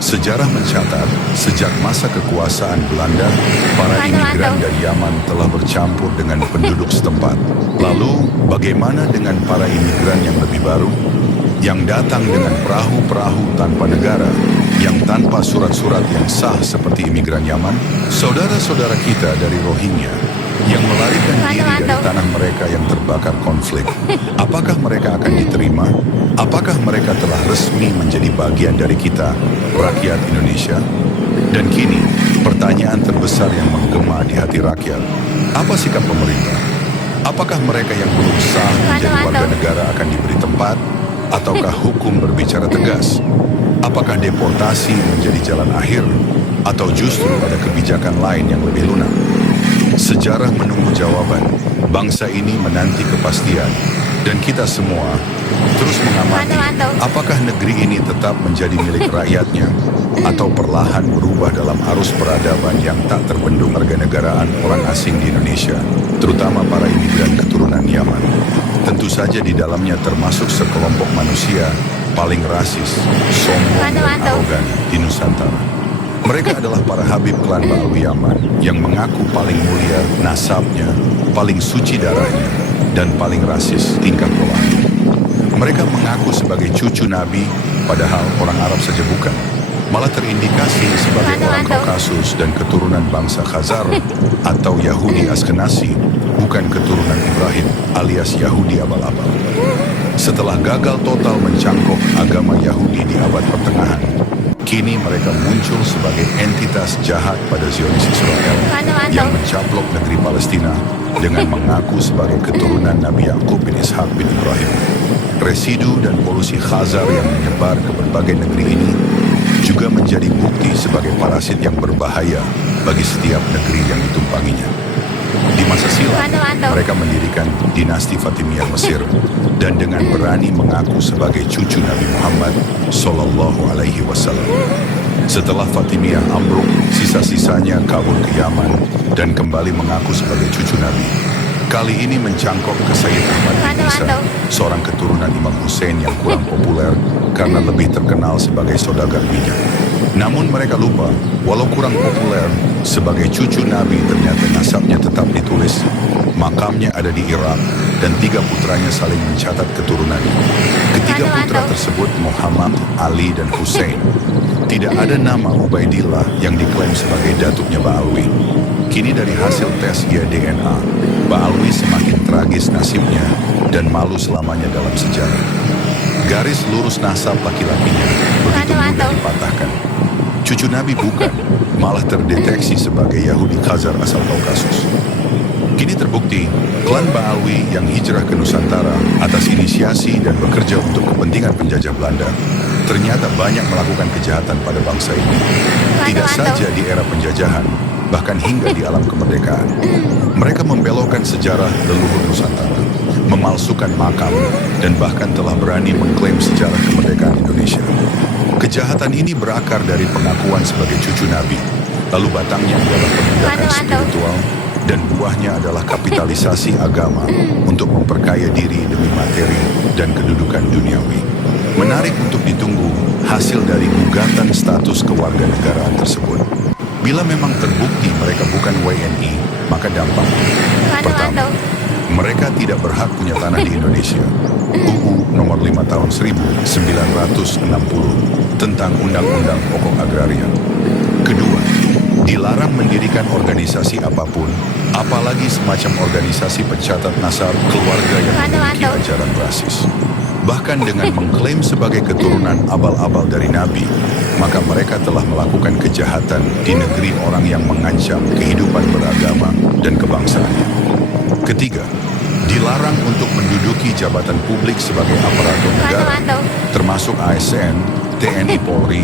Sejarah mencatat, sejak masa kekuasaan Belanda, para imigran dari Yaman telah bercampur dengan penduduk setempat. Lalu, bagaimana dengan para imigran yang lebih baru? Yang datang dengan perahu-perahu tanpa negara, yang tanpa surat-surat yang sah seperti imigran Yaman? Saudara-saudara kita dari Rohingya, yang melarikan diri dari tanah mereka yang terbakar konflik. Apakah mereka akan diterima? Apakah mereka telah resmi menjadi bagian dari kita, rakyat Indonesia? Dan kini, pertanyaan terbesar yang menggema di hati rakyat, apa sikap pemerintah? Apakah mereka yang belum sah menjadi warga negara akan diberi tempat? Ataukah hukum berbicara tegas? Apakah deportasi menjadi jalan akhir? Atau justru ada kebijakan lain yang lebih lunak? Sejarah menunggu jawaban, bangsa ini menanti kepastian, dan kita semua terus mengamati apakah negeri ini tetap menjadi milik rakyatnya atau perlahan berubah dalam arus peradaban yang tak terbendung warganegaraan orang asing di Indonesia, terutama para imigran keturunan Yaman. Tentu saja di dalamnya termasuk sekelompok manusia paling rasis, sombong, dan arogan di Nusantara. Mereka adalah para Habib klan Ba'alwi Yaman yang mengaku paling mulia nasabnya, paling suci darahnya, dan paling rasis tingkah polanya. Mereka mengaku sebagai cucu Nabi, padahal orang Arab saja bukan. Malah terindikasi sebagai orang Kaukasus dan keturunan bangsa Khazar atau Yahudi Askenazi, bukan keturunan Ibrahim alias Yahudi abal-abal. Setelah gagal total mencangkok agama Yahudi di abad pertengahan, kini mereka muncul sebagai entitas jahat pada Zionis Israel yang mencaplok negeri Palestina dengan mengaku sebagai keturunan Nabi Yakub bin Ishak bin Ibrahim. Residu dan polusi Khazar yang menyebar ke berbagai negeri ini juga menjadi bukti sebagai parasit yang berbahaya bagi setiap negeri yang ditumpanginya. Di masa silam, mereka mendirikan dinasti Fatimiyah Mesir dan dengan berani mengaku sebagai cucu Nabi Muhammad Sallallahu Alaihi Wasallam. Setelah Fatimiyah ambruk, sisa-sisanya kabur ke Yaman dan kembali mengaku sebagai cucu Nabi. Kali ini mencangkok ke Sayyid Ahmad bin Isa, seorang keturunan Imam Hussein yang kurang populer karena lebih terkenal sebagai saudagar minyak. Namun mereka lupa, walau kurang populer, sebagai cucu Nabi ternyata nasabnya tetap ditulis. Makamnya ada di Irak dan 3 putranya saling mencatat keturunannya. Ketiga putra tersebut Muhammad, Ali, dan Hussein. Tidak ada nama Ubaidillah yang diklaim sebagai datuknya Ba'alwi. Kini dari hasil tes DNA, Ba'alwi semakin tragis nasibnya dan malu selamanya dalam sejarah. Garis lurus nasab laki-lakinya begitu mudah dipatahkan. Cucu Nabi bukan, malah terdeteksi sebagai Yahudi Khazar asal Kaukasus. Kini terbukti, klan Ba'alwi yang hijrah ke Nusantara atas inisiasi dan bekerja untuk kepentingan penjajah Belanda, ternyata banyak melakukan kejahatan pada bangsa ini. Tidak saja di era penjajahan, bahkan hingga di alam kemerdekaan. Mereka membelokkan sejarah leluhur Nusantara, memalsukan makam, dan bahkan telah berani mengklaim sejarah kemerdekaan Indonesia. Kejahatan ini berakar dari pengakuan sebagai cucu Nabi, lalu batangnya adalah penindakan spiritual, dan buahnya adalah kapitalisasi agama untuk memperkaya diri demi materi dan kedudukan duniawi. Menarik untuk ditunggu hasil dari gugatan status kewarganegaraan tersebut. Bila memang terbukti mereka bukan WNI, maka dampaknya: pertama, mereka tidak berhak punya tanah di Indonesia. UU Nomor 5 Tahun 1960 tentang Undang-Undang Pokok Agraria. Kedua, dilarang mendirikan organisasi apapun, apalagi semacam organisasi pencatat nasab keluarga yang memiliki ajaran rasis. Bahkan dengan mengklaim sebagai keturunan abal-abal dari Nabi, maka mereka telah melakukan kejahatan di negeri orang yang mengancam kehidupan beragama dan kebangsaannya. Ketiga, dilarang untuk menduduki jabatan publik sebagai aparatur negara, termasuk ASN, TNI Polri,